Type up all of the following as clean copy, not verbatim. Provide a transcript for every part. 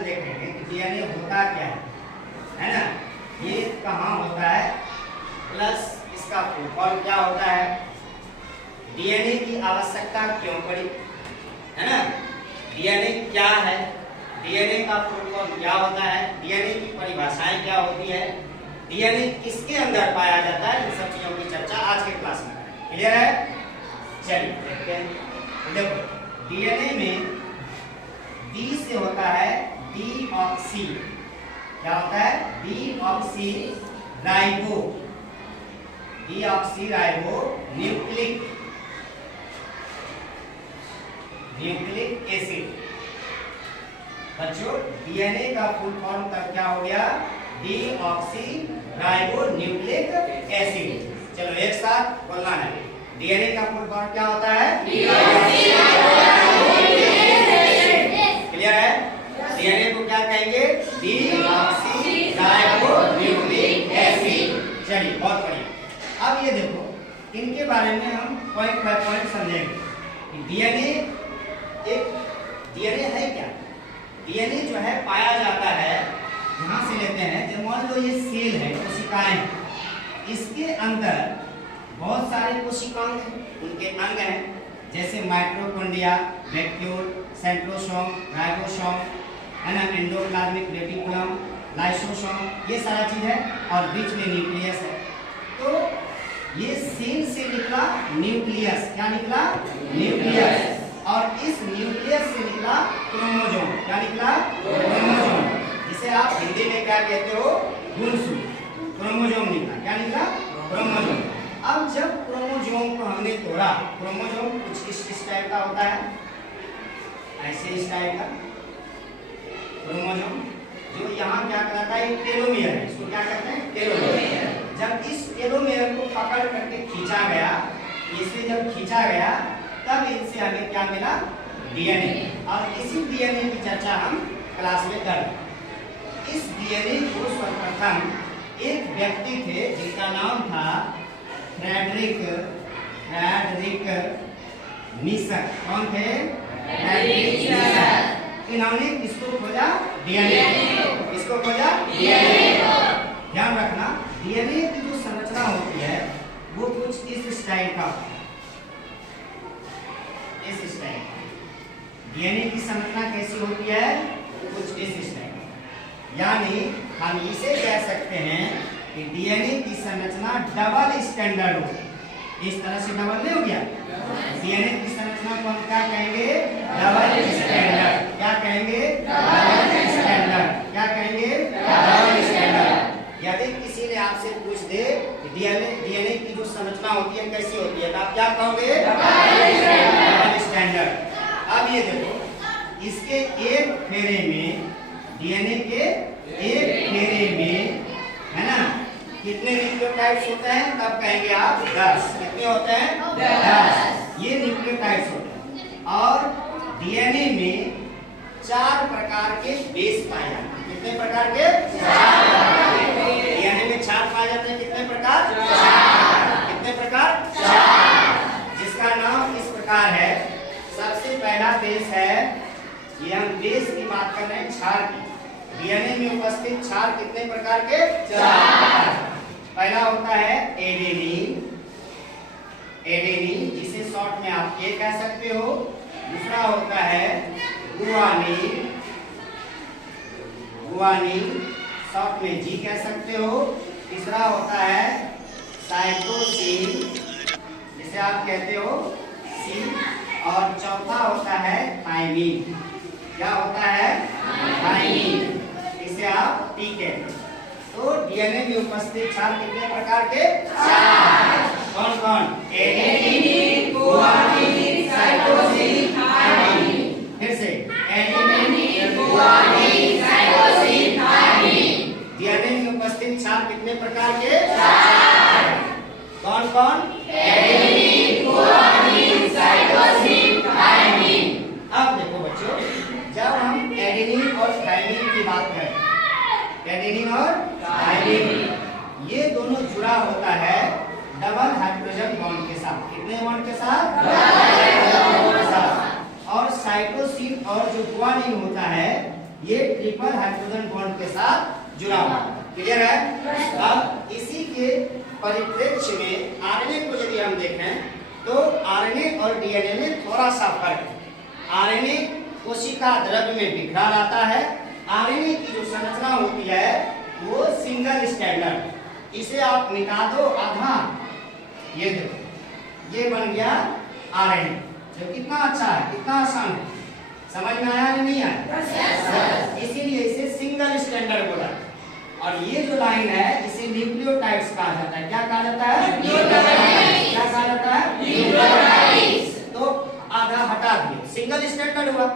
Question देखेंगे कि DNA होता क्या है ना, ये कहाँ होता है, प्लस इसका फुल फॉर्म क्या होता है, डीएनए की आवश्यकता क्यों पड़ी, है ना, डीएनए क्या है, डीएनए का फुल फॉर्म क्या होता है, डीएनए की परिभाषाएं क्या होती है, डीएनए किसके अंदर पाया जाता है, इन सब चीजों की चर्चा आज के क्लास में करेंगे। क्लियर है? चलिए देखते हैं। देखो डीएनए में डी से होता है डीऑक्सी, क्या होता है, deoxy ribo, deoxy ribo nucleic acid. बच्चों डीएनए का फुल फॉर्म तब क्या हो गया, डीऑक्सी राइबो न्यूक्लिक एसिड। चलो एक साथ बोलना है, डीएनए का फुल फॉर्म क्या होता है, क्लियर है? डीएनए को क्या कहेंगे, डीऑक्सी राइबो न्यूक्लिक एसिड। चलिए बहुत बढ़िया। अब ये देखो इनके बारे में हम पॉइंट बाय पॉइंट समझेंगे। डीएनए है क्या, डीएनए जो है पाया जाता है, यहाँ से लेते हैं, जब मान लो ये सेल है, कोशिकाएं, इसके अंदर बहुत सारे कोशिकांग हैं, उनके अंग हैं, जैसे माइटोकॉन्ड्रिया, वैक्यूल, सेंट्रोसोम, राइबोसोम, है ना, एंडोप्लाज्मिक रेटिकुलम, लाइसोसोम, ये सारा चीज है, और बीच में न्यूक्लियस है। तो ये सेल से निकला न्यूक्लियस, क्या निकला, न्यूक्लियस, और इस न्यूक्लियस से निकला क्रोमोसोम, क्या निकला, क्रोमोसोम, जिसे आप हिंदी में क्या कहते हो, गुणसूत्र, क्रोमोसोम निकला, क्या निकला, क्रोमोसोम। अब जब क्रोमोसोम को हमने तोड़ा, क्रोमोसोम कुछ इस टाइप का होता है, ऐसे इस टाइप का क्रोमोसोम, जो यहाँ क्या कहलाता है, टेलोमियर है, इसको क्या कहते हैं, टेलोमियर। जब इस टेलोमियर को पकड़ करके खींचा गया, इसे जब खींचा गया तब इनसे हमें क्या मिला, डीएनए, और इसी डीएनए की चर्चा हम क्लास में करें। इस डीएनए को सर्वप्रथम एक व्यक्ति थे जिनका नाम था फ्रेडरिक नीशर। कौन थे, फ्रेडरिक नीशर। इन्होंने किसको खोजा, डीएनए, किसको खोजा, डीएनए। ध्यान रखना डीएनए की जो संरचना होती है वो कुछ इस स्टाइल का होता है, इस स्टाइल। डीएनए की संरचना कैसी होती है, कुछ इस स्टाइल। यानी हम इसे कह सकते हैं कि डीएनए की संरचना डबल स्टैंडर्ड हो, इस तरह से डबल नहीं हो गया, डीएनए की संरचना को हम क्या कहेंगे, डबल स्टैंडर्ड। क्या कहेंगे, डबल स्टैंडर्ड। क्या कहेंगे, डबल स्टैंडर्ड। यदि किसी ने आपसे पूछ दे डीएनए की जो संरचना होती है कैसी होती है, तो आप क्या कहोगे, डबल स्टैंडर्ड। अब ये देखो इसके एक फेरे में, डीएनए के एक फेरे में, है ना, कितने न्यूक्लियोटाइड्स होते हैं, तब कहेंगे आप 10। कितने होते हैं, 10। ये न्यूक्लियोटाइड्स होते हैं। और डीएनए में 4 प्रकार के बेस पाए जाते हैं। कितने प्रकार के, 4 प्रकार के। डीएनए में 4 पाए जाते हैं, कितने प्रकार, 4। कितने प्रकार, 4। जिसका नाम इस प्रकार है, सबसे पहला बेस है, ये हम बेस की बात कर रहे हैं, क्षार की। डीएनए में उपस्थित क्षार कितने प्रकार के, 4। पहला होता है एडेनिन, एडेनिन जिसे शॉर्ट में आप ए कह सकते हो। दूसरा होता है गुआनिन, गुआनिन शॉर्ट में जी कह सकते हो। तीसरा होता है साइटोसिन, जिसे आप कहते हो सी। और चौथा होता है थाइमिन। क्या होता है, थाइमिन, इसे आप टी कहते हैं। तो डीएनए में उपस्थित क्षार कितने प्रकार के, 4। कौन कौन, एडेनिन, गुआनिन, साइटोसिन, थाइमिन। फिर से adenine, guanine, cytosine, thymine. DNA में उपस्थित क्षार कितने प्रकार के, 4। कौन कौन, एडेनिन, गुआनिन, साइटोसिन, थाइमिन। अब देखो बच्चों, जब हम एडेनिन और थाइमिन की बात करें, एडेनिन और थाइमिन, ये दोनों जुड़ा होता है डबल हाइड्रोजन बॉन्ड के साथ। कितने बॉन्ड के साथ, डबल हाइड्रोजन बॉन्ड के साथ। और साइटोसिन और जो गुआनिन होता है ये ट्रिपल हाइड्रोजन बॉन्ड के साथ जुड़ा हुआ है। क्लियर है? अब इसी के परिप्रेक्ष्य में आरएनए को यदि हम देखें तो आरएनए और डीएनए में थोड़ा सा फर्क है। आरएनए कोशिका द्रव्य में बिखरा रहता है। आरएनए की जो संरचना होती है वो सिंगल स्टैंडर्ड। इसे आप मिटा दो आधा, ये देखो ये बन गया आरएनए। जो कितना अच्छा है, कितना आसान है, समझ में आया या नहीं आया? इसीलिए इसे सिंगल स्टैंडर्ड बोला। और ये जो लाइन है इसे न्यूक्लियोटाइड्स कहा जाता है। क्या कहा जाता है? क्या कहा जाता है? तो आधा हटा दिए, सिंगल स्टैंडर्ड हुआ।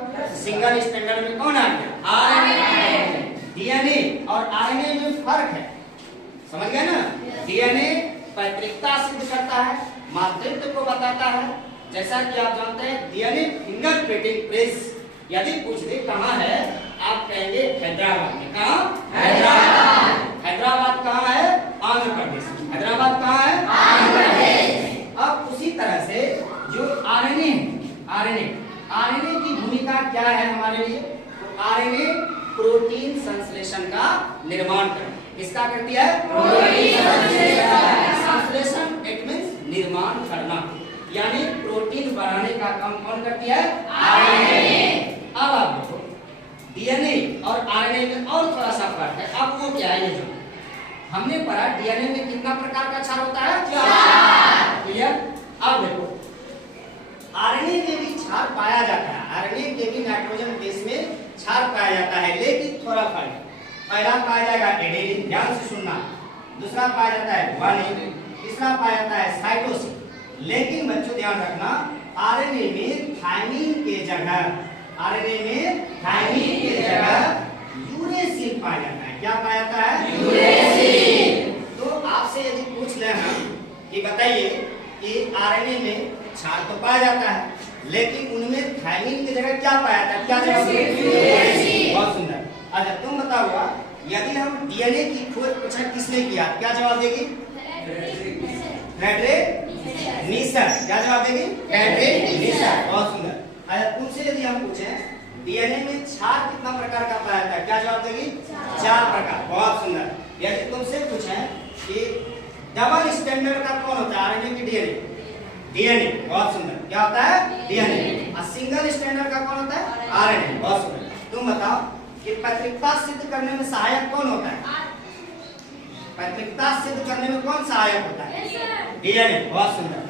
सिंगल स्टैंडर्ड में कौन आ गया? आरएनए। डीएनए और आरएनए में फर्क है, समझ गए ना? डीएनए पैतृकता सिद्ध करता है, मातृत्व को बताता है। जैसा कि आप जानते हैं डीएनए फिंगरप्रिंटिंग प्रेस यदि पूछ दे कहाँ है, आप कहेंगे हैदराबाद में। कहाँ? हैदराबाद। हैदराबाद कहाँ है? आंध्र प्रदेश। हैदराबाद कहाँ है? आंध्र प्रदेश। अब उसी तरह से जो आरएनए आरएनए की भूमिका क्या है हमारे लिए? तो आरएनए प्रोटीन संश्लेषण का निर्माण करती है। किसका करती है? प्रोटीन संश्लेषण। इट मींस निर्माण करना, यानी प्रोटीन बनाने का काम कौन करती है? आरएनए। अब आप देखो डीएनए और आरएनए में और थोड़ा सा फर्क है। अब वो क्या है? ये जो हमने पढ़ा डीएनए में कितना प्रकार का क्षार होता है? 4। क्लियर? अब देखो आरएनए में भी क्षार पाया जाता है। आरएनए के भी नाइट्रोजन बेस में क्षार पाया जाता है, लेकिन थोड़ा फर्क। पहला पाया जाएगा एडेनिन, ध्यान से सुनना। दूसरा पाया जाता है ग्वानिन, तीसरा पाया जाता है साइटोसिन। लेकिन बच्चों ध्यान रखना आरएनए में थायमिन के जगह यूरेसिल पाया जाता है। क्या पाया जाता है? यूरेसिल। तो आपसे यदि पूछ ले हम कि बताइए कि आरएनए में क्षार तो पाया जाता है, लेकिन उनमें थायमिन की जगह क्या पाया जाता है? क्या जवाब? यूरेसिल। बहुत सुंदर। अच्छा तुम बताओ, यदि हम डीएनए की खोज पूछे किसने किया, क्या जवाब देगी? Frederick Neeson. क्या जवाब देगी? Frederick Neeson. बहुत सुंदर। अच्छा तुमसे यदि हम पूछें डीएनए में क्षार कितना प्रकार का पाया जाता है, क्या जवाब देगी? 4 प्रकार। बहुत सुंदर। यदि तुमसे पूछें कि डबल स्टैंडर्ड का कौन होता है? आरएनए की डीएनए। बहुत सुंदर। क्या होता है? डीएनए। और सिंगल स्टैंडर्ड का कौन होता है? आरएनए। बहुत सुंदर। तुम बताओ कि पैतृकता सिद्ध करने में सहायक कौन होता है? पैतृकता सिद्ध करने में कौन सहायक होता है? डीएनए। बहुत सुंदर।